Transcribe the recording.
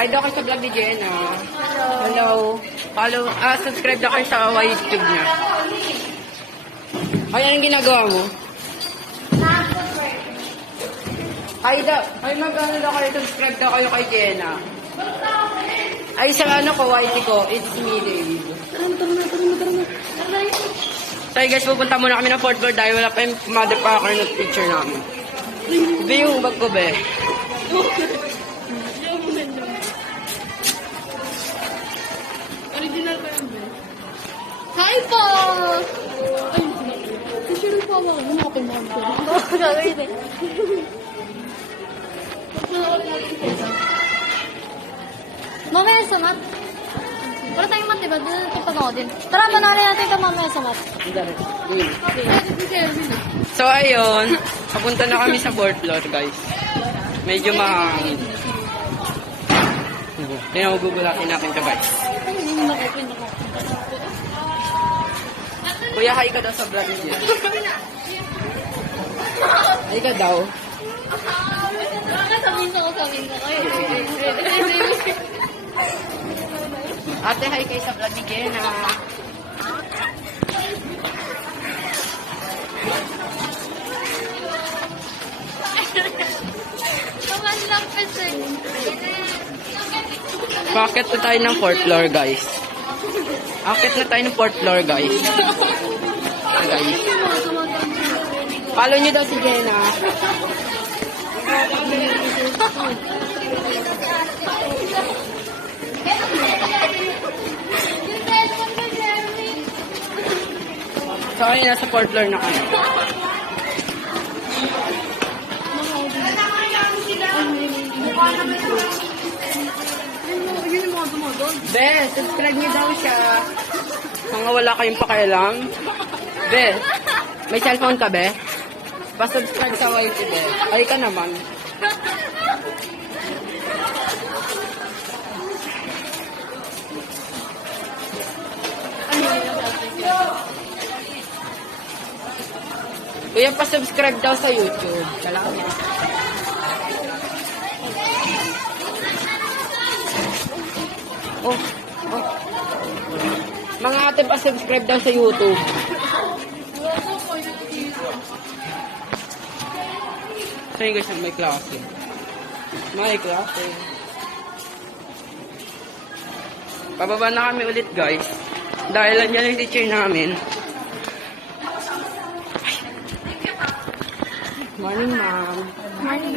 Hi daw kayo sa vlog ni Jenna. Hello. Follow, subscribe daw kayo sa YouTube niya. Ay, anong ginagawa mo? Ay, mag-ano daw kayo, subscribe daw kayo kay Jenna. Ay, sa ano ko, YT ko, it's me, Dave. Tara. So guys, pupunta muna kami ng 4th floor dahil wala pa yung motherfucker na picture namin. Iba yung bag ko, be. Original pa yun, be. Hi po! Ay, picture po ako. Ano ka pa yung mga picture? Oo, gagawin eh. Mamaya sa mat. Wala tayong mat, diba? Doon ipapagawa din. Tara, manali natin ito mamaya sa mat. So ayun, papunta na kami sa 4th floor, guys. Medyo mahangin. Tingnan mo, gugulatin natin ito, guys. Kuya, hi ka daw sa vlog niya. Hi ka daw. Sabihin ko kayo. Ate, hi kayo sa vlog ni Jenna. Naman lang kasi. Bakit na tayo ng 4th floor, guys? Akit na tayo ng 4th floor, guys. Guys. Follow nyo daw si Jenna. So, ayun, nasa 4th floor na kami. Be, subscribe niyo daw siya. Mga wala kayong pakialam. Be, may cellphone ka, be? Pa-subscribe sa YT, be. Ay ka naman. Kuya, pa-subscribe daw sa YouTube. Kailangan niya. Oh. Mga ate, pa-subscribe daw sa YouTube. So yun guys, may klase. May klase. Pababa na kami ulit, guys. Dahil yan yung teacher namin. Morning, ma'am. Morning,